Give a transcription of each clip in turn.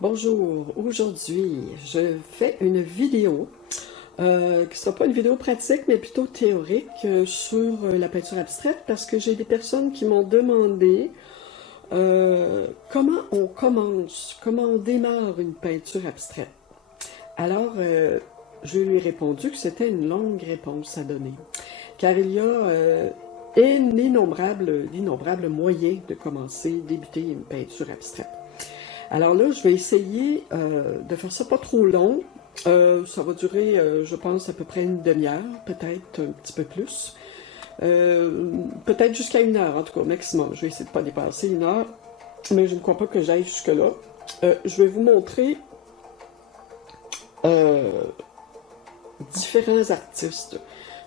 Bonjour, aujourd'hui je fais une vidéo qui ne sera pas une vidéo pratique mais plutôt théorique sur la peinture abstraite parce que j'ai des personnes qui m'ont demandé comment on commence, comment on démarre une peinture abstraite. Alors je lui ai répondu que c'était une longue réponse à donner car il y a d'innombrables moyens de commencer, débuter une peinture abstraite. Alors là, je vais essayer de faire ça pas trop long. Ça va durer, je pense, à peu près une demi-heure, peut-être un petit peu plus. Peut-être jusqu'à une heure, en tout cas, maximum. Je vais essayer de ne pas dépasser une heure, mais je ne crois pas que j'aille jusque-là. Je vais vous montrer différents artistes,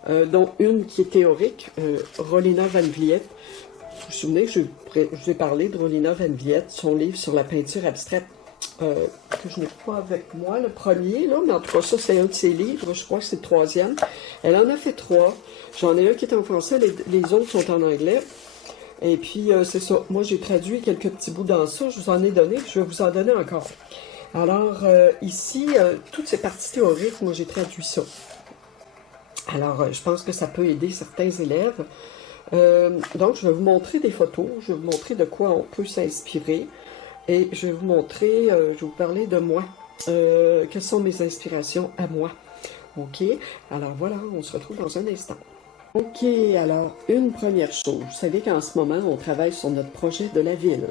dont une qui est théorique, Rolina Van Vliet. Vous vous souvenez que je vous ai parlé de Rolina Van Vliet, son livre sur la peinture abstraite, que je n'ai pas avec moi, le premier, là, mais en tout cas, ça, c'est un de ses livres, je crois que c'est le troisième. Elle en a fait 3. J'en ai un qui est en français, les autres sont en anglais. Et puis, c'est ça. Moi, j'ai traduit quelques petits bouts dans ça, je vous en ai donné, puis je vais vous en donner encore. Alors, ici, toutes ces parties théoriques, moi, j'ai traduit ça. Alors, je pense que ça peut aider certains élèves. Donc, je vais vous montrer des photos, je vais vous montrer de quoi on peut s'inspirer et je vais vous montrer, je vais vous parler de moi, quelles sont mes inspirations à moi. Ok, alors voilà, on se retrouve dans un instant. Ok, alors, une première chose, vous savez qu'en ce moment, on travaille sur notre projet de la ville.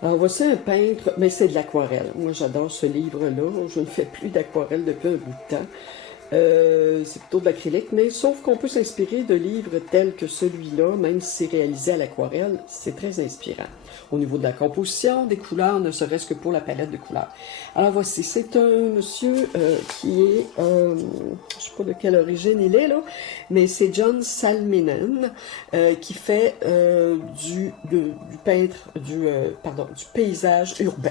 Alors, voici un peintre, mais c'est de l'aquarelle. Moi, j'adore ce livre-là, je ne fais plus d'aquarelle depuis un bout de temps. C'est plutôt de l'acrylique, mais sauf qu'on peut s'inspirer de livres tels que celui-là, même si c'est réalisé à l'aquarelle, c'est très inspirant. Au niveau de la composition, des couleurs, ne serait-ce que pour la palette de couleurs. Alors voici, c'est un monsieur qui est, je ne sais pas de quelle origine il est là, mais c'est John Salminen qui fait du paysage urbain.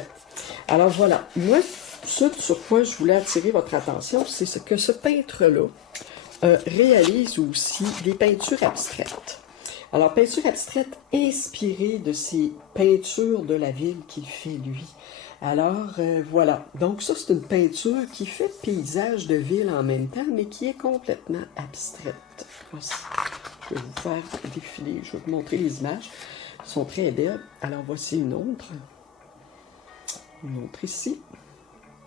Alors voilà, moi, ce sur quoi je voulais attirer votre attention, c'est ce que ce peintre-là réalise aussi des peintures abstraites. Alors, peinture abstraite inspirée de ces peintures de la ville qu'il fait lui. Alors, voilà. Donc ça, c'est une peinture qui fait paysage de ville en même temps, mais qui est complètement abstraite. Voici. Je vais vous faire défiler, je vais vous montrer les images. Elles sont très belles. Alors, voici une autre. Une autre ici.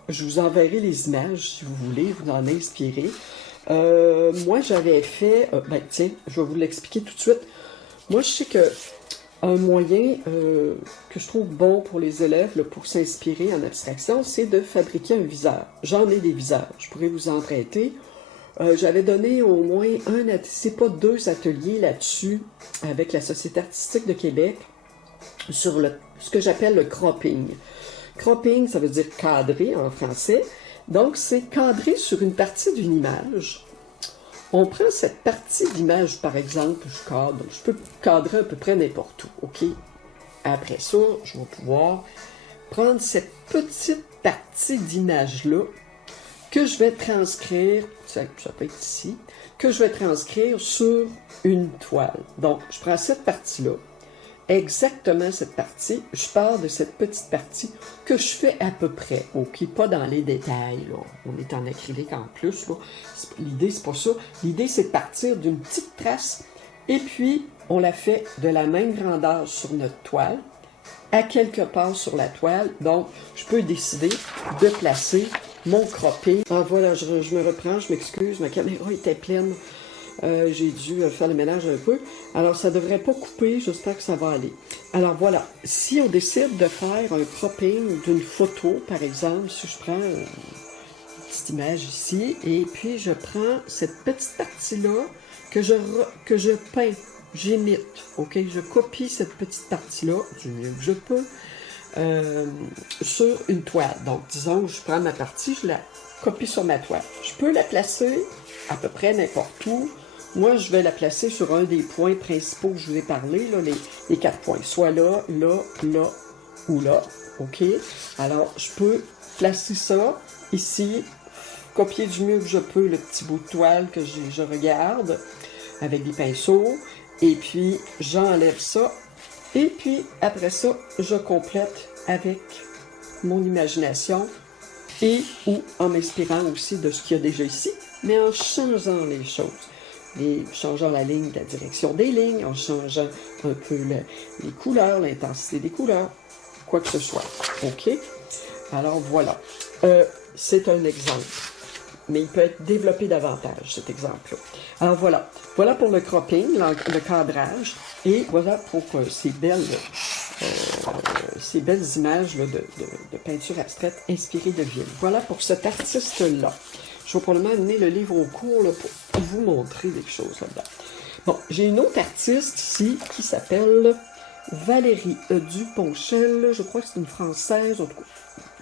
Je vous enverrai les images si vous voulez vous en inspirer. Moi, j'avais fait... ben tiens, je vais vous l'expliquer tout de suite. Moi, je sais que un moyen que je trouve bon pour les élèves là, pour s'inspirer en abstraction, c'est de fabriquer un viseur. J'en ai des viseurs, je pourrais vous en prêter. J'avais donné au moins c'est pas 2 ateliers là-dessus avec la Société artistique de Québec sur ce que j'appelle le cropping. Cropping, ça veut dire cadrer en français. Donc, c'est cadrer sur une partie d'une image. On prend cette partie d'image, par exemple, je peux cadrer à peu près n'importe où, ok? Après ça, je vais pouvoir prendre cette petite partie d'image-là que je vais transcrire, ça peut être ici, que je vais transcrire sur une toile. Donc, je prends cette partie-là, exactement cette partie, je pars de cette petite partie que je fais à peu près, ok, pas dans les détails, là. On est en acrylique en plus, là. L'idée c'est pas ça, l'idée c'est de partir d'une petite trace, et puis on la fait de la même grandeur sur notre toile, à quelque part sur la toile, donc je peux décider de placer mon cropping. Ah voilà, je me reprends, je m'excuse, ma caméra était pleine. J'ai dû faire le ménage un peu. Alors, ça ne devrait pas couper, j'espère que ça va aller. Alors, voilà. Si on décide de faire un cropping d'une photo, par exemple, si je prends une petite image ici, et puis je prends cette petite partie-là que je peins, j'imite, ok? Je copie cette petite partie-là, du mieux que je peux, sur une toile. Donc, disons que je prends ma partie, je la copie sur ma toile. Je peux la placer à peu près n'importe où. Moi, je vais la placer sur un des points principaux que je vous ai parlé, là, les 4 points. Soit là, là, là ou là. OK? Alors, je peux placer ça ici, copier du mieux que je peux le petit bout de toile que je regarde avec des pinceaux. Et puis, j'enlève ça. Et puis, après ça, je complète avec mon imagination et ou en m'inspirant aussi de ce qu'il y a déjà ici, mais en changeant les choses. Changeant la ligne, la direction des lignes, en changeant un peu les couleurs, l'intensité des couleurs, quoi que ce soit. OK? Alors voilà. C'est un exemple. Mais il peut être développé davantage, cet exemple-là. Alors voilà. Voilà pour le cropping, le cadrage. Et voilà pour ces belles images là, de peinture abstraite inspirée de ville. Voilà pour cet artiste-là. Je vais probablement amener le livre au cours là, pour vous montrer des choses là-dedans. Bon, j'ai une autre artiste ici qui s'appelle Valérie Duponchel. Je crois que c'est une Française, en tout cas.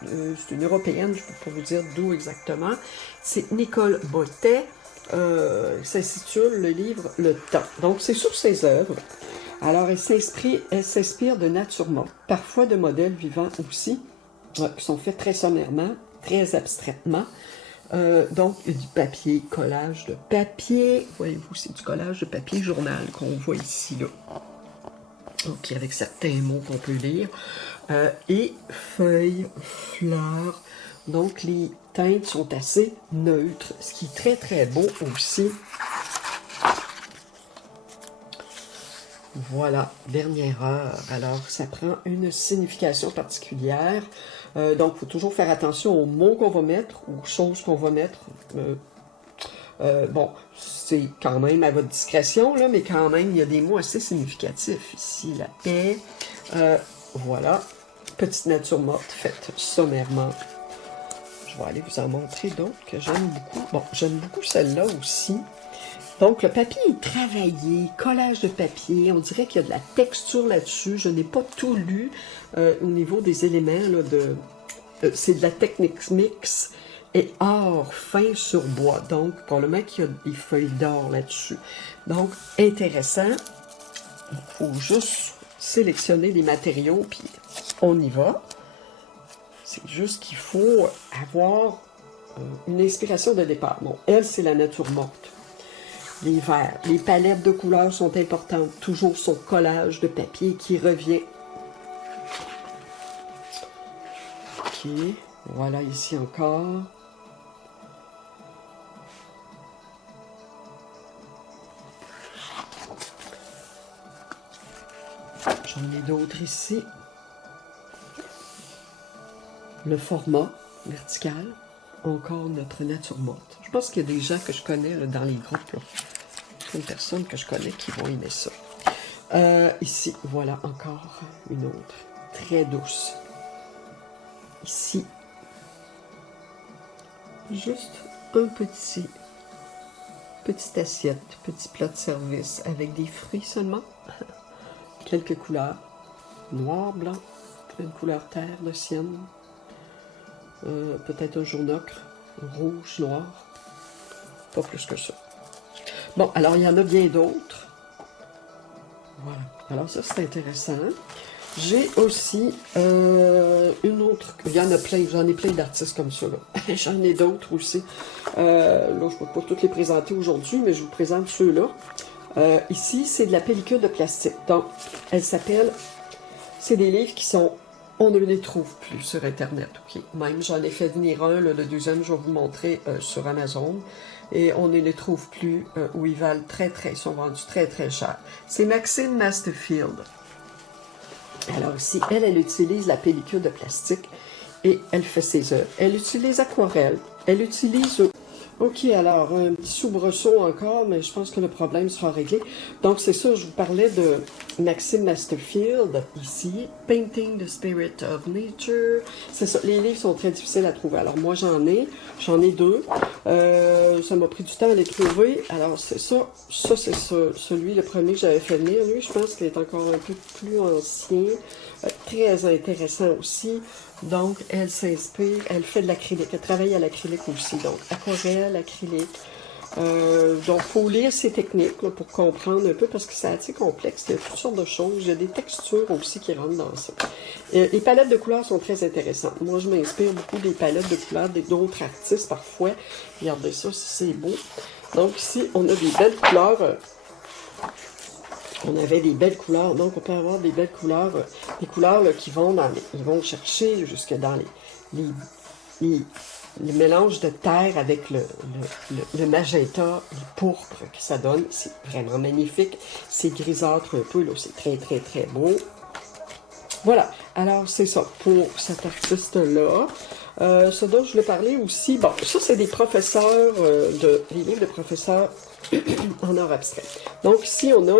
C'est une Européenne, je ne peux pas vous dire d'où exactement. C'est Nicole Bottet. Ça s'intitule le livre Le Temps. Donc, c'est sur ses œuvres. Alors, elle s'inspire de nature morte, parfois de modèles vivants aussi, qui sont faits très sommairement, très abstraitement. Donc, il y a du papier, collage de papier. Voyez-vous, c'est du collage de papier journal qu'on voit ici, là. OK, avec certains mots qu'on peut lire. Et feuilles, fleurs. Donc, les teintes sont assez neutres, ce qui est très, très beau aussi. Voilà, dernière heure. Alors, ça prend une signification particulière. Donc, il faut toujours faire attention aux mots qu'on va mettre, aux choses qu'on va mettre. Bon, c'est quand même à votre discrétion, là, mais quand même, il y a des mots assez significatifs ici. La paix, voilà. Petite nature morte faite sommairement. Je vais aller vous en montrer d'autres que j'aime beaucoup. Bon, j'aime beaucoup celle-là aussi. Donc, le papier est travaillé, collage de papier, on dirait qu'il y a de la texture là-dessus. Je n'ai pas tout lu au niveau des éléments. Là, c'est de la technique mix et or fin sur bois. Donc, probablement qu'il y a des feuilles d'or là-dessus. Donc, intéressant. Il faut juste sélectionner les matériaux, puis on y va. C'est juste qu'il faut avoir une inspiration de départ. Bon, elle, c'est la nature morte. Les verts. Les palettes de couleurs sont importantes. Toujours son collage de papier qui revient. OK. Voilà ici encore. J'en ai d'autres ici. Le format vertical. Encore notre nature morte. Je pense qu'il y a des gens que je connais là, dans les groupes. Là. Une personne que je connais qui vont aimer ça. Ici, voilà encore une autre. Très douce. Ici, juste un petite assiette, petit plat de service avec des fruits seulement. Quelques couleurs. Noir, blanc, une couleur terre de sienne. Peut-être un jaune ocre, rouge, noir. Pas plus que ça. Bon, alors il y en a bien d'autres. Voilà. Alors ça, c'est intéressant. J'ai aussi une autre... Il y en a plein, j'en ai plein d'artistes comme ça. J'en ai d'autres aussi. Là, je ne peux pas toutes les présenter aujourd'hui, mais je vous présente ceux-là. Ici, c'est de la pellicule de plastique. Donc, elle s'appelle... C'est des livres qui sont... On ne les trouve plus sur Internet. Okay. Même, j'en ai fait venir un, là, le deuxième, je vais vous montrer sur Amazon. Et on ne les trouve plus où ils valent ils sont vendus très, très cher. C'est Maxime Masterfield. Alors ici, elle utilise la pellicule de plastique et elle fait ses œuvres. Elle utilise aquarelle. Elle utilise... OK, alors, un petit soubresaut encore, mais je pense que le problème sera réglé. Donc, c'est ça, je vous parlais de Maxime Masterfield, ici, Painting the Spirit of Nature. C'est ça, les livres sont très difficiles à trouver. Alors, moi, j'en ai deux. Ça m'a pris du temps à les trouver. Alors, c'est ça. Ça, c'est celui, le premier que j'avais fait venir. Lui, je pense qu'il est encore un peu plus ancien. Très intéressant aussi. Donc, elle s'inspire, elle fait de l'acrylique, elle travaille à l'acrylique aussi, donc aquarelle, acrylique. Donc, il faut lire ces techniques là, pour comprendre un peu, parce que c'est assez complexe, il y a toutes sortes de choses, il y a des textures aussi qui rentrent dans ça. Les palettes de couleurs sont très intéressantes. Moi, je m'inspire beaucoup des palettes de couleurs d'autres artistes parfois. Regardez ça, c'est beau. Donc, ici, on a des belles couleurs on avait des belles couleurs. Donc, on peut avoir des belles couleurs, des couleurs là, qui vont dans ils vont chercher jusque dans le mélange de terre avec le magenta, le pourpre que ça donne. C'est vraiment magnifique. C'est grisâtre un peu, là. C'est très, très, très beau. Voilà. Alors, c'est ça pour cet artiste-là. Ce dont je voulais parler aussi, bon, ça, c'est des professeurs, des livres de professeurs en art abstrait. Donc, ici, on a,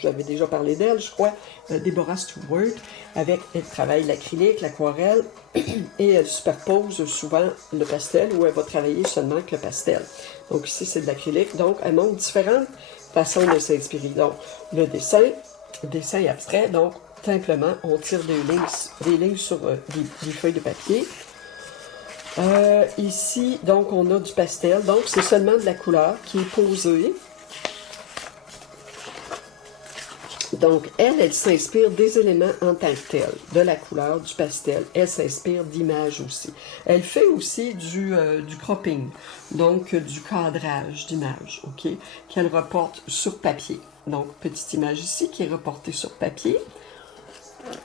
j'avais déjà parlé d'elle, je crois, Deborah Stewart, elle travaille l'acrylique, l'aquarelle, et elle superpose souvent le pastel, ou elle va travailler seulement avec le pastel. Donc, ici, c'est de l'acrylique. Donc, elle montre différentes façons de s'inspirer. Donc, le dessin abstrait, donc, simplement, on tire des lignes sur des feuilles de papier. Ici, donc, on a du pastel. Donc, c'est seulement de la couleur qui est posée. Donc, elle s'inspire des éléments en tant que tels, de la couleur, du pastel. Elle s'inspire d'images aussi. Elle fait aussi du cropping, donc du cadrage d'images, OK, qu'elle reporte sur papier. Donc, petite image ici qui est reportée sur papier.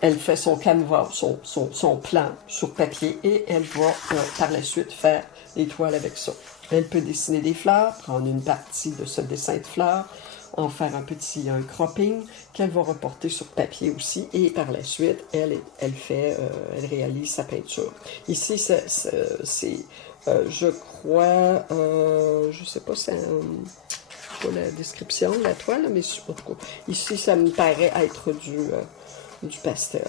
Elle fait son canevas, son plan sur papier et elle va par la suite faire des toiles avec ça. Elle peut dessiner des fleurs, prendre une partie de ce dessin de fleurs, en faire un cropping qu'elle va reporter sur papier aussi et par la suite, elle réalise sa peinture. Ici, c'est je crois, je sais pas si c'est la description de la toile, mais en tout cas, ici, ça me paraît être du pastel.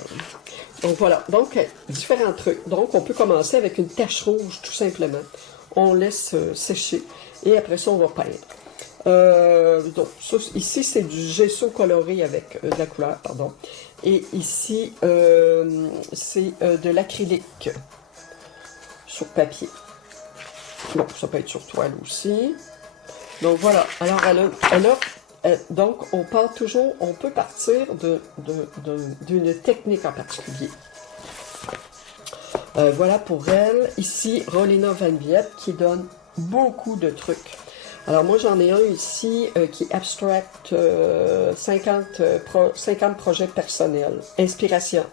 Donc voilà, donc différents trucs. Donc on peut commencer avec une tache rouge tout simplement. On laisse sécher et après ça on va peindre. Donc ça, ici c'est du gesso coloré avec de la couleur, pardon. Et ici c'est de l'acrylique sur papier. Bon, ça peut être sur toile aussi. Donc voilà, alors donc, on peut partir d'une technique en particulier. Voilà pour elle. Ici, Rolina Van Viet qui donne beaucoup de trucs. Alors, moi, j'en ai un ici qui est Abstract 50 projets personnels, d'inspiration.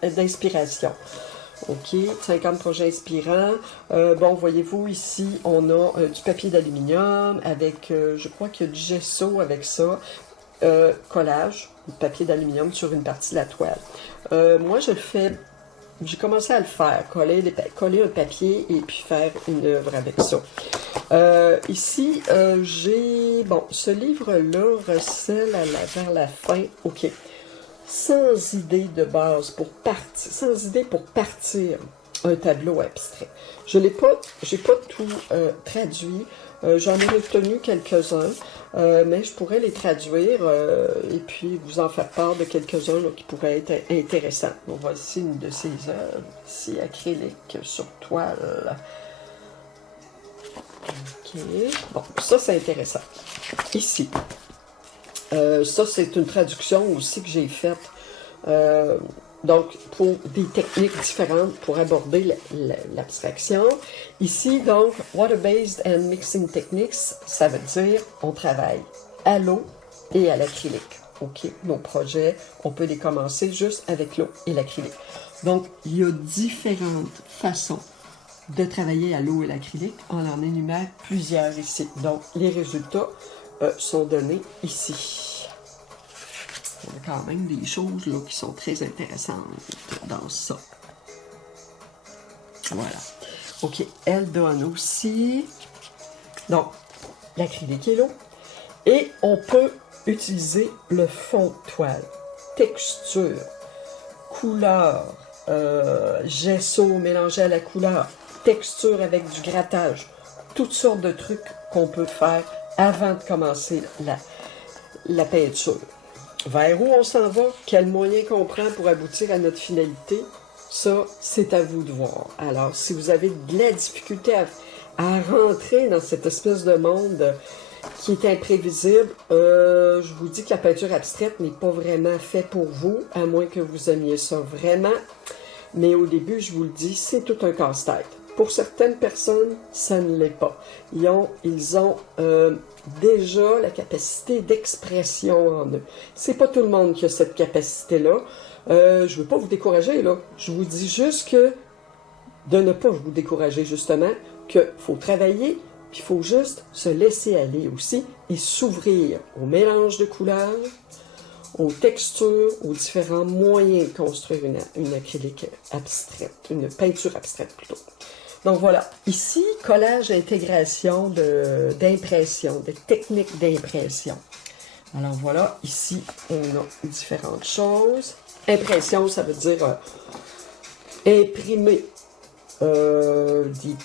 OK, 50 projets inspirants. Bon, voyez-vous, ici, on a du papier d'aluminium avec, je crois qu'il y a du gesso avec ça. Collage, du papier d'aluminium sur une partie de la toile. Moi, j'ai commencé à le faire, coller un papier et puis faire une œuvre avec ça. Ici, j'ai, bon, ce livre-là recèle vers la fin, OK. Sans idée de base pour partir un tableau abstrait. J'ai pas tout traduit. J'en ai retenu quelques-uns, mais je pourrais les traduire et puis vous en faire part de quelques-uns qui pourraient être intéressants. On voit ici une de ces œuvres, ici, acrylique sur toile. OK. Bon, ça c'est intéressant. Ici. Ça, c'est une traduction aussi que j'ai faite, donc, pour des techniques différentes pour aborder l'abstraction. Ici, donc, Water-Based and Mixing Techniques, ça veut dire on travaille à l'eau et à l'acrylique. OK, nos projets, on peut les commencer juste avec l'eau et l'acrylique. Donc, il y a différentes façons de travailler à l'eau et l'acrylique. On en énumère plusieurs ici. Donc, les résultats sont donnés ici. Il y a quand même des choses là, qui sont très intéressantes dans ça. Voilà. OK, elle donne aussi, donc, l'acrylique et l'eau. Et on peut utiliser le fond de toile, texture, couleur, gesso mélangé à la couleur, texture avec du grattage, toutes sortes de trucs qu'on peut faire avant de commencer la peinture. Vers où on s'en va, quel moyen qu'on prend pour aboutir à notre finalité, ça, c'est à vous de voir. Alors, si vous avez de la difficulté à rentrer dans cette espèce de monde qui est imprévisible, je vous dis que la peinture abstraite n'est pas vraiment faite pour vous, à moins que vous aimiez ça vraiment. Mais au début, je vous le dis, c'est tout un casse-tête. Pour certaines personnes, ça ne l'est pas. Ils ont déjà la capacité d'expression en eux. C'est pas tout le monde qui a cette capacité-là. Je veux pas vous décourager, là. Je vous dis juste que de ne pas vous décourager, justement, qu'il faut travailler, puis il faut juste se laisser aller aussi et s'ouvrir au mélange de couleurs, aux textures, aux différents moyens de construire une acrylique abstraite, une peinture abstraite plutôt. Donc voilà, ici, collage d'intégration d'impression, de techniques d'impression. Alors voilà, ici, on a différentes choses. Impression, ça veut dire imprimer des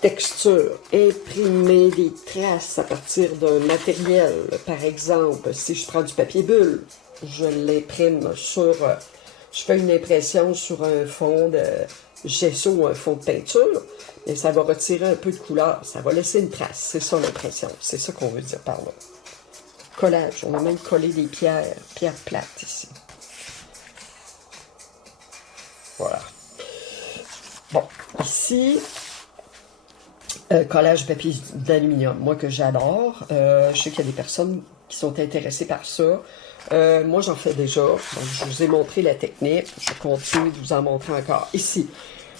textures, imprimer des traces à partir d'un matériel. Par exemple, si je prends du papier bulle, je l'imprime sur... je fais une impression sur un fond de gesso ou un fond de peinture, et ça va retirer un peu de couleur, ça va laisser une trace. C'est ça l'impression, c'est ça qu'on veut dire par là. Collage, on a même collé des pierres plates ici. Voilà. Bon, ici, collage papier d'aluminium, moi que j'adore. Je sais qu'il y a des personnes qui sont intéressées par ça. Moi, j'en fais déjà. Donc, je vous ai montré la technique. Je continue de vous en montrer encore. Ici,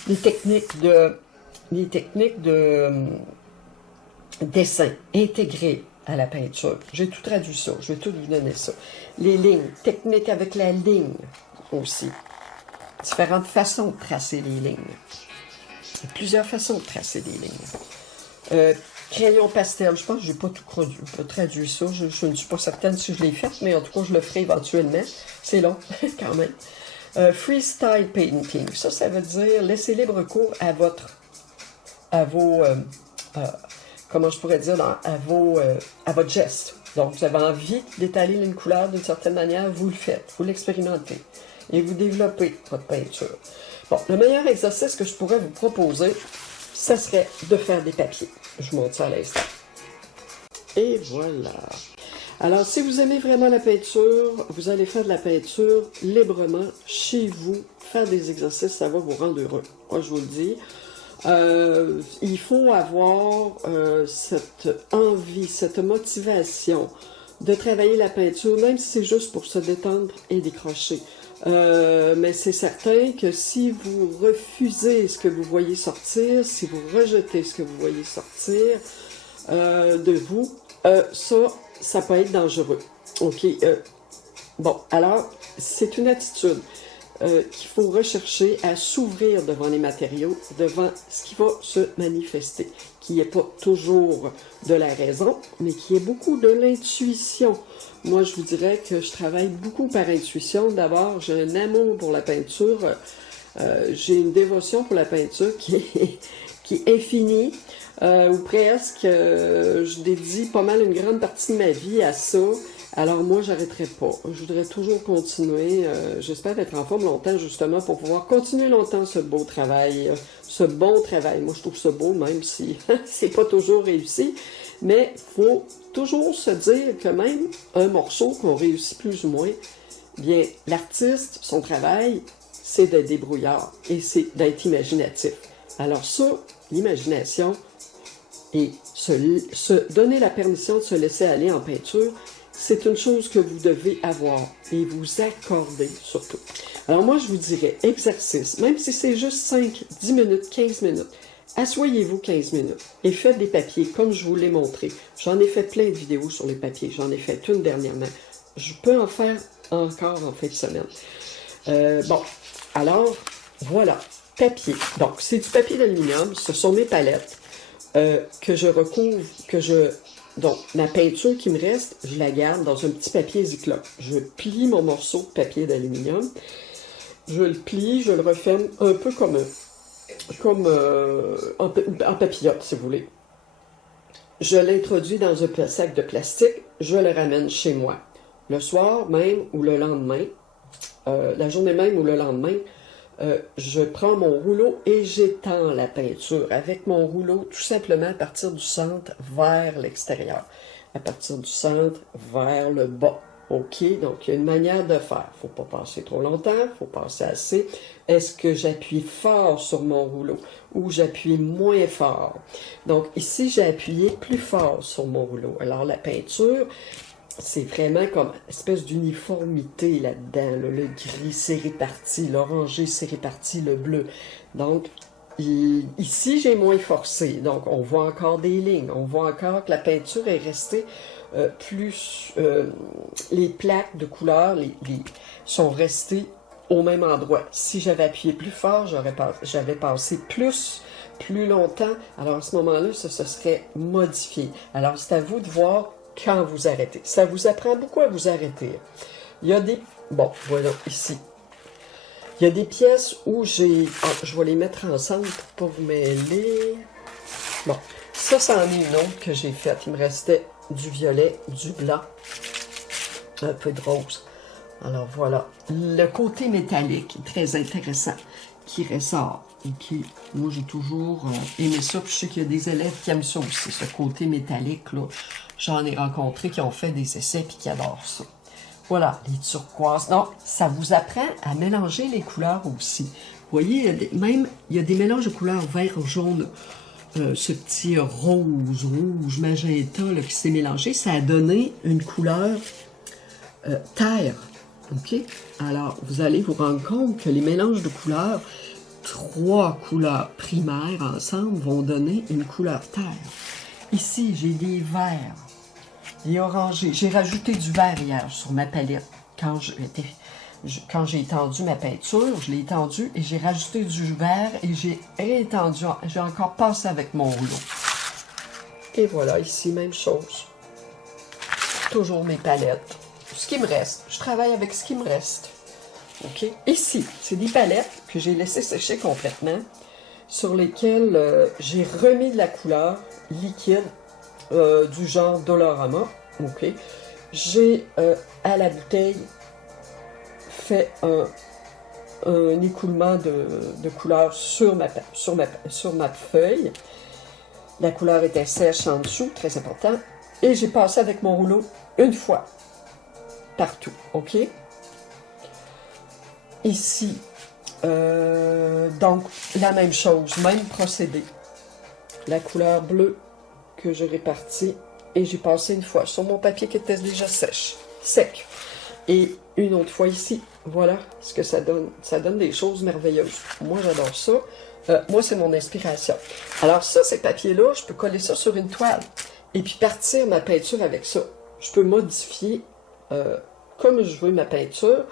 les techniques de dessin intégrées à la peinture. J'ai tout traduit ça. Je vais tout vous donner ça. Les lignes, techniques avec la ligne aussi. Différentes façons de tracer les lignes. Il y a plusieurs façons de tracer des lignes. Crayon pastel, je pense que je n'ai pas tout traduit ça. Je ne suis pas certaine si je l'ai fait, mais en tout cas, je le ferai éventuellement. C'est long, quand même. Freestyle painting, ça veut dire laisser libre cours à votre comment je pourrais dire, à votre geste. Donc, vous avez envie d'étaler une couleur d'une certaine manière, vous le faites, vous l'expérimentez et vous développez votre peinture. Bon, le meilleur exercice que je pourrais vous proposer, ça serait de faire des papiers. Je vous montre ça à l'instant. Et voilà. Alors, si vous aimez vraiment la peinture, vous allez faire de la peinture librement chez vous. Faire des exercices, ça va vous rendre heureux. Moi, je vous le dis. Il faut avoir cette envie, cette motivation de travailler la peinture, même si c'est juste pour se détendre et décrocher. Mais c'est certain que si vous refusez ce que vous voyez sortir, si vous rejetez ce que vous voyez sortir de vous, ça peut être dangereux. OK? Bon, alors, c'est une attitude qu'il faut rechercher à s'ouvrir devant les matériaux, devant ce qui va se manifester, qui n'est pas toujours de la raison, mais qui est beaucoup de l'intuition. Moi, je vous dirais que je travaille beaucoup par intuition. D'abord, j'ai un amour pour la peinture, j'ai une dévotion pour la peinture qui est infinie, ou presque. Je dédie pas mal une grande partie de ma vie à ça. Alors moi, j'arrêterai pas. Je voudrais toujours continuer. J'espère être en forme longtemps, justement, pour pouvoir continuer longtemps ce beau travail, ce bon travail. Moi, je trouve ça beau, même si c'est pas toujours réussi. Mais il faut toujours se dire que même un morceau qu'on réussit plus ou moins, bien, l'artiste, son travail, c'est d'être débrouillard et c'est d'être imaginatif. Alors ça, l'imagination et se donner la permission de se laisser aller en peinture, c'est une chose que vous devez avoir et vous accorder surtout. Alors moi, je vous dirais exercice, même si c'est juste 5, 10 minutes, 15 minutes, asseyez-vous 15 minutes et faites des papiers comme je vous l'ai montré. J'en ai fait plein de vidéos sur les papiers, j'en ai fait une dernièrement. Je peux en faire encore en fin de semaine. Bon, alors, voilà, papier. Donc, c'est du papier d'aluminium, ce sont mes palettes que je recouvre, donc, ma peinture qui me reste, je la garde dans un petit papier Ziploc. Je plie mon morceau de papier d'aluminium, je le plie, je le referme un peu comme en papillote, si vous voulez. Je l'introduis dans un sac de plastique, je le ramène chez moi. Le soir même ou le lendemain, la journée même ou le lendemain, je prends mon rouleau et j'étends la peinture avec mon rouleau tout simplement à partir du centre vers l'extérieur. À partir du centre vers le bas. OK, donc il y a une manière de faire. Il ne faut pas passer trop longtemps, il faut passer assez. Est-ce que j'appuie fort sur mon rouleau ou j'appuie moins fort? Donc ici, j'ai appuyé plus fort sur mon rouleau. Alors la peinture, c'est vraiment comme une espèce d'uniformité là-dedans. Là. Le gris s'est réparti, l'orangé s'est réparti, le bleu. Donc ici, j'ai moins forcé. Donc on voit encore des lignes. On voit encore que la peinture est restée les plaques de couleur sont restées au même endroit. Si j'avais appuyé plus fort, j'avais passé plus longtemps. Alors à ce moment-là, ça se serait modifié. Alors c'est à vous de voir quand vous arrêtez. Ça vous apprend beaucoup à vous arrêter. Il y a des... Bon, voilà, ici. Il y a des pièces où j'ai... Ah, je vais les mettre ensemble pour pas vous mêler. Bon, ça, c'en est une autre que j'ai faite. Il me restait du violet, du blanc, un peu de rose. Alors voilà, le côté métallique est très intéressant qui ressort. Et qui, moi j'ai toujours aimé ça, puis je sais qu'il y a des élèves qui aiment ça aussi, ce côté métallique là. J'en ai rencontré qui ont fait des essais puis qui adorent ça. Voilà, les turquoises. Donc, ça vous apprend à mélanger les couleurs aussi. Vous voyez, même, il y a des mélanges de couleurs vert, jaune, ce petit rouge, magenta là, qui s'est mélangé, ça a donné une couleur terre. OK? Alors, vous allez vous rendre compte que les mélanges de couleurs, 3 couleurs primaires ensemble, vont donner une couleur terre. Ici, j'ai des verts, des orangés. J'ai rajouté du vert hier sur ma palette. Quand j'ai étendu ma peinture, je l'ai étendue et j'ai rajouté du vert et j'ai réétendu, j'ai encore passé avec mon rouleau. Et voilà, ici, même chose. Toujours mes palettes. Ce qui me reste, je travaille avec ce qui me reste. OK? Ici, c'est des palettes que j'ai laissées sécher complètement, sur lesquelles j'ai remis de la couleur liquide du genre Dollarama. OK? J'ai, à la bouteille, fait un écoulement de couleur sur ma feuille. La couleur était sèche en dessous, très important. Et j'ai passé avec mon rouleau une fois, partout. OK? Ici, donc, la même chose, même procédé. La couleur bleue que j'ai répartie et j'ai passé une fois sur mon papier qui était déjà sec. Et une autre fois ici. Voilà ce que ça donne. Ça donne des choses merveilleuses. Moi, j'adore ça. Moi, c'est mon inspiration. Alors ça, ces papiers-là, je peux coller ça sur une toile et puis partir ma peinture avec ça. Je peux modifier comme je veux ma peinture,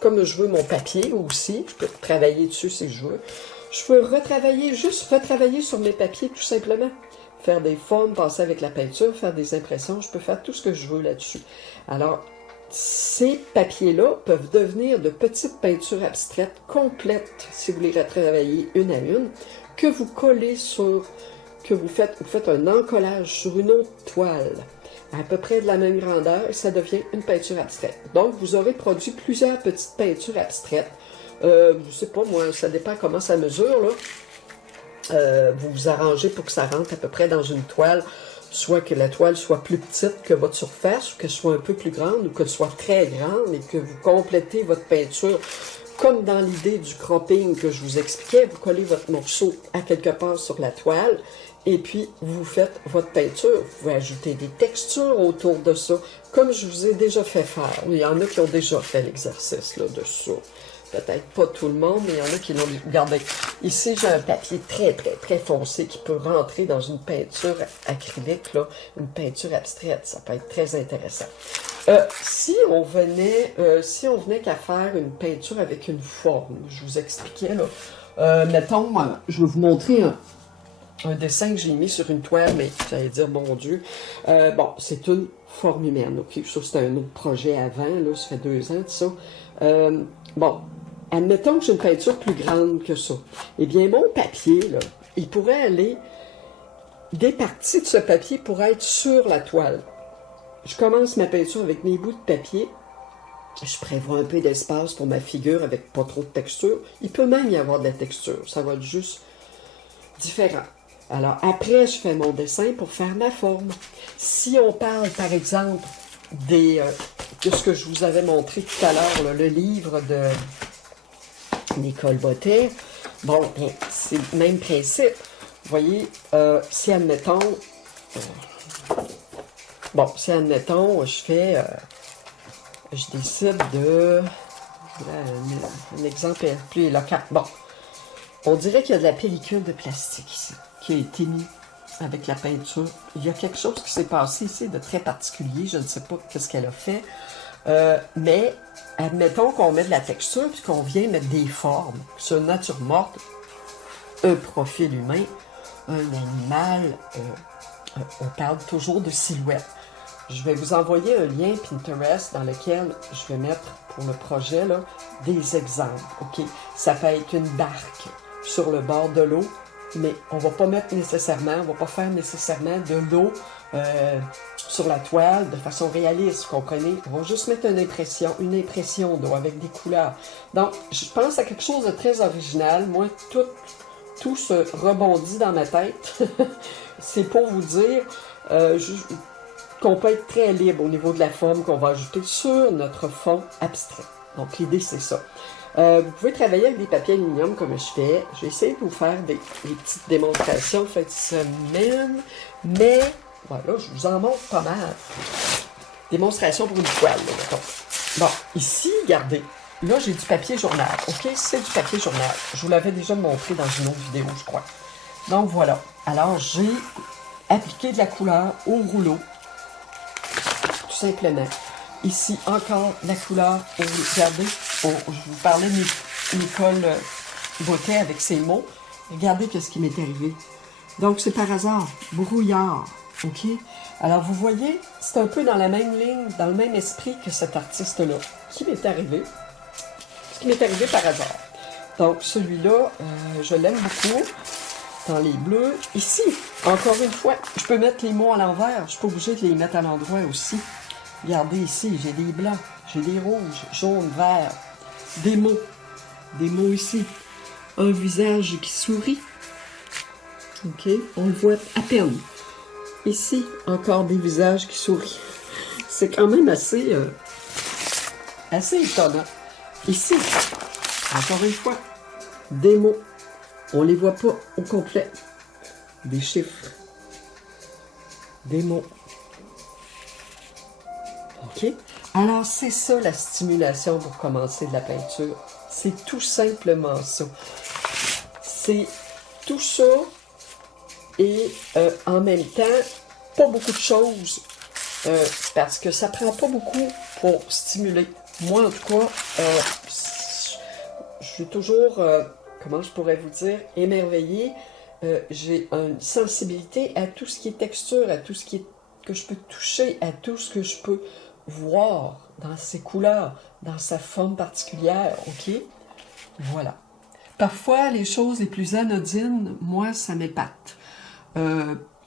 comme je veux mon papier aussi. Je peux travailler dessus si je veux. Je peux juste retravailler sur mes papiers tout simplement. Faire des formes, passer avec la peinture, faire des impressions. Je peux faire tout ce que je veux là-dessus. Alors, ces papiers-là peuvent devenir de petites peintures abstraites complètes, si vous les retravaillez une à une, que vous collez vous faites un encollage sur une autre toile, à peu près de la même grandeur, et ça devient une peinture abstraite. Donc, vous aurez produit plusieurs petites peintures abstraites. Je sais pas, moi, ça dépend comment ça mesure, là. Vous vous arrangez pour que ça rentre à peu près dans une toile, soit que la toile soit plus petite que votre surface, ou qu'elle soit un peu plus grande, ou qu'elle soit très grande, et que vous complétez votre peinture, comme dans l'idée du cropping que je vous expliquais, vous collez votre morceau à quelque part sur la toile, et puis vous faites votre peinture. Vous pouvez ajouter des textures autour de ça, comme je vous ai déjà fait faire. Il y en a qui ont déjà fait l'exercice là, de ça. Peut-être pas tout le monde, mais il y en a qui l'ont... Regardez, ici j'ai un papier très, très, très foncé qui peut rentrer dans une peinture acrylique, là, une peinture abstraite. Ça peut être très intéressant. Si on venait qu'à faire une peinture avec une forme, je vous expliquais, là, mettons, je vais vous montrer un dessin que j'ai mis sur une toile, mais j'allais dire, bon Dieu, bon, c'est une forme humaine, ok? Ça, c'était un autre projet avant, là, ça fait 2 ans de ça. Bon, admettons que j'ai une peinture plus grande que ça. Eh bien, mon papier, là, il pourrait aller... Des parties de ce papier pourraient être sur la toile. Je commence ma peinture avec mes bouts de papier. Je prévois un peu d'espace pour ma figure avec pas trop de texture. Il peut même y avoir de la texture. Ça va être juste différent. Alors, après, je fais mon dessin pour faire ma forme. Si on parle, par exemple, des de ce que je vous avais montré tout à l'heure, le livre de Nicole Bottet. Bon, bien, c'est le même principe. Vous voyez, si admettons, je décide de, un exemple plus éloquent. Bon, on dirait qu'il y a de la pellicule de plastique ici, qui a été mis avec la peinture. Il y a quelque chose qui s'est passé ici de très particulier. Je ne sais pas qu'est-ce qu'elle a fait. Mais, admettons qu'on met de la texture, puis qu'on vient mettre des formes sur une nature morte, un profil humain, un animal, on parle toujours de silhouette. Je vais vous envoyer un lien Pinterest dans lequel je vais mettre pour le projet là, des exemples. Ok, ça peut être une barque sur le bord de l'eau, mais on va pas mettre nécessairement, on va pas faire nécessairement de l'eau sur la toile de façon réaliste, vous comprenez? On va juste mettre une impression d'eau avec des couleurs. Donc, je pense à quelque chose de très original. Moi, tout se rebondit dans ma tête. C'est pour vous dire qu'on peut être très libre au niveau de la forme qu'on va ajouter sur notre fond abstrait. Donc, l'idée, c'est ça. Vous pouvez travailler avec des papiers aluminium comme je fais. Je vais essayer de vous faire des petites démonstrations cette semaine, mais voilà, je vous en montre pas mal. Démonstration pour une toile, là, mettons. Bon, ici, regardez. Là, j'ai du papier journal. OK, c'est du papier journal. Je vous l'avais déjà montré dans une autre vidéo, je crois. Donc, voilà. Alors, j'ai appliqué de la couleur au rouleau. Tout simplement. Ici, encore la couleur au rouleau. Regardez, je vous parlais de Nicole Bottet avec ses mots. Regardez ce qui m'est arrivé. Donc, c'est par hasard. Brouillard. OK? Alors, vous voyez, c'est un peu dans la même ligne, dans le même esprit que cet artiste-là. Qui m'est arrivé? Ce qui m'est arrivé par hasard. Donc, celui-là, je l'aime beaucoup. Dans les bleus. Ici, encore une fois, je peux mettre les mots à l'envers. Je ne suis pas obligée de les mettre à l'endroit aussi. Regardez ici, j'ai des blancs, j'ai des rouges, jaunes, verts. Des mots. Des mots ici. Un visage qui sourit. OK? On le voit à peine. Ici, encore des visages qui sourient. C'est quand même assez étonnant. Ici, encore une fois, des mots. On ne les voit pas au complet. Des chiffres. Des mots. OK? Alors, c'est ça la stimulation pour commencer de la peinture. C'est tout simplement ça. C'est tout ça et en même temps, pas beaucoup de choses parce que ça prend pas beaucoup pour stimuler. Moi, en tout cas, je suis toujours, comment je pourrais vous dire, émerveillée. J'ai une sensibilité à tout ce qui est texture, à tout ce qui est que je peux toucher, à tout ce que je peux voir dans ses couleurs, dans sa forme particulière, OK? Voilà. Parfois, les choses les plus anodines, moi, ça m'épate.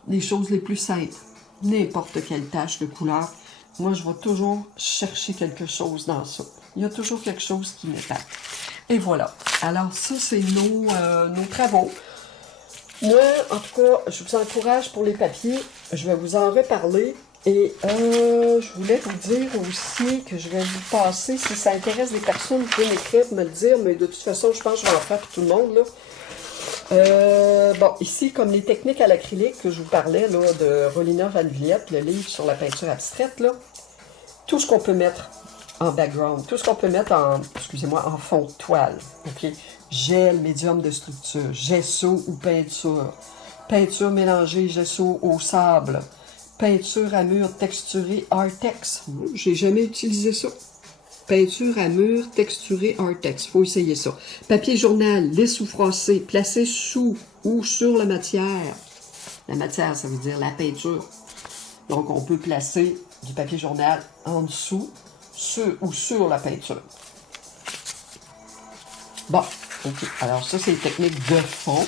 Les choses les plus simples, n'importe quelle tache de couleur, moi, je vais toujours chercher quelque chose dans ça. Il y a toujours quelque chose qui m'épate. Et voilà. Alors, ça, c'est nos travaux. Moi, en tout cas, je vous encourage pour les papiers. Je vais vous en reparler. Et je voulais vous dire aussi que je vais vous passer, si ça intéresse des personnes, vous pouvez m'écrire, me le dire, mais de toute façon, je pense que je vais en faire pour tout le monde, là. Bon, ici, comme les techniques à l'acrylique que je vous parlais, là, de Rolina Van Vliet, le livre sur la peinture abstraite, là, tout ce qu'on peut mettre en background, tout ce qu'on peut mettre en fond de toile, ok? Gel, médium de structure, gesso ou peinture, peinture mélangée, gesso au sable, peinture à mur texturée Artex. J'ai jamais utilisé ça. Peinture à mur texturée Artex. Faut essayer ça. Papier journal, lisse ou froissé, placé sous ou sur la matière. La matière, ça veut dire la peinture. Donc, on peut placer du papier journal en dessous sur la peinture. Bon, ok. Alors, ça, c'est les techniques de fond.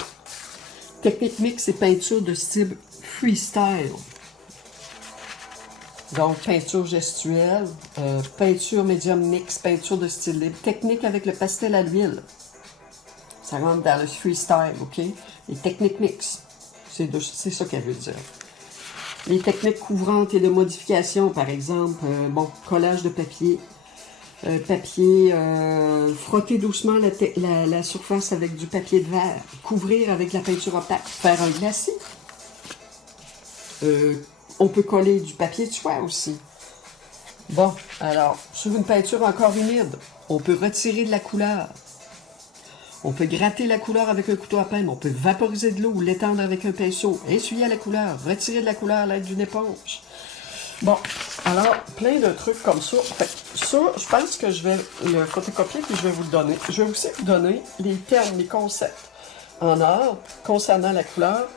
Technique mix, c'est peinture de style freestyle. Donc, peinture gestuelle, peinture médium mix, peinture de style libre. Technique avec le pastel à l'huile. Ça rentre dans le freestyle, OK? Et technique mix. C'est ça qu'elle veut dire. les techniques couvrantes et de modification, par exemple, bon, collage de papier, frotter doucement la surface avec du papier de verre, couvrir avec la peinture opaque, faire un glacis. On peut coller du papier de soie aussi. Bon, alors, sur une peinture encore humide, on peut retirer de la couleur. On peut gratter la couleur avec un couteau à peindre, on peut vaporiser de l'eau ou l'étendre avec un pinceau, essuyer la couleur, retirer de la couleur à l'aide d'une éponge. Bon, alors, plein de trucs comme ça. Fait, ça, je pense que je vais le photocopier et je vais vous le donner. Je vais aussi vous donner les termes, les concepts en art concernant la couleur,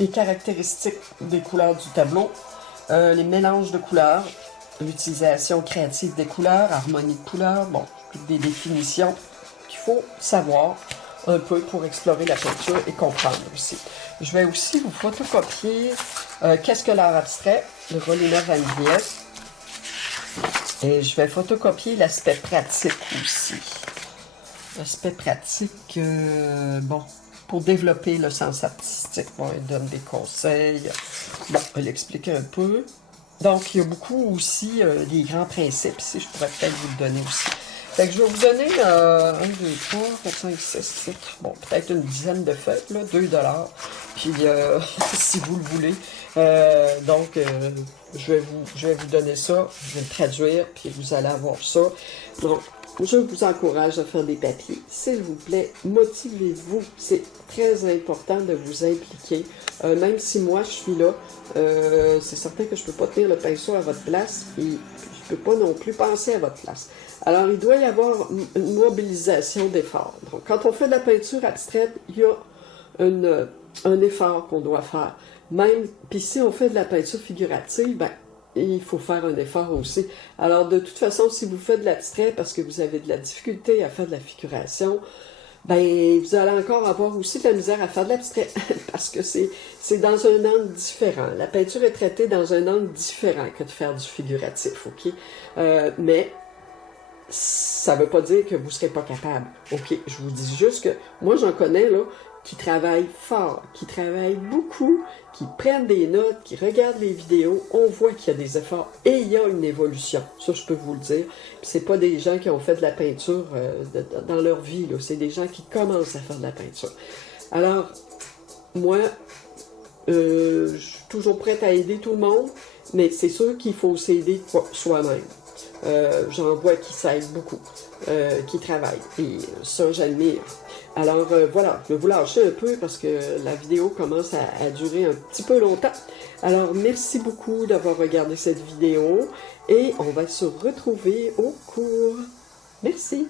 les caractéristiques des couleurs du tableau, les mélanges de couleurs, l'utilisation créative des couleurs, harmonie de couleurs, bon, toutes des définitions qu'il faut savoir un peu pour explorer la peinture et comprendre aussi. Je vais aussi vous photocopier qu'est-ce que l'art abstrait, de Rolina Van Vies. Et je vais photocopier l'aspect pratique aussi. L'aspect pratique, bon, pour développer le sens artistique. Bon, elle donne des conseils. Bon, elle explique un peu. Donc, il y a beaucoup aussi des grands principes ici. Je pourrais peut-être vous le donner aussi. Fait que je vais vous donner 1, 2, 3, 4, 5, 6, 7, bon, peut-être une dizaine de feuilles, là, 2 $. Puis, si vous le voulez. Donc, je vais vous donner ça, je vais le traduire, puis vous allez avoir ça. Donc, je vous encourage à faire des papiers. S'il vous plaît, motivez-vous. C'est très important de vous impliquer. Même si moi, je suis là, c'est certain que je ne peux pas tenir le pinceau à votre place et je ne peux pas non plus penser à votre place. Alors, il doit y avoir une mobilisation d'efforts. Donc, quand on fait de la peinture abstraite, il y a un effort qu'on doit faire. Même, puis si on fait de la peinture figurative, ben, il faut faire un effort aussi. Alors, de toute façon, si vous faites de l'abstrait parce que vous avez de la difficulté à faire de la figuration, ben, vous allez encore avoir aussi de la misère à faire de l'abstrait parce que c'est dans un angle différent. La peinture est traitée dans un angle différent que de faire du figuratif, OK? Mais ça ne veut pas dire que vous ne serez pas capable. OK, je vous dis juste que moi, j'en connais, là, qui travaillent fort, qui travaillent beaucoup, qui prennent des notes, qui regardent les vidéos. On voit qu'il y a des efforts et il y a une évolution. Ça, je peux vous le dire. Puis c'est pas des gens qui ont fait de la peinture dans leur vie, là. C'est des gens qui commencent à faire de la peinture. Alors, moi, je suis toujours prête à aider tout le monde, mais c'est sûr qu'il faut s'aider soi-même. J'en vois qui s'aident beaucoup, qui travaillent, et ça, j'admire. Alors, voilà, je vais vous lâcher un peu parce que la vidéo commence à durer un petit peu longtemps. Alors, merci beaucoup d'avoir regardé cette vidéo, et on va se retrouver au cours. Merci!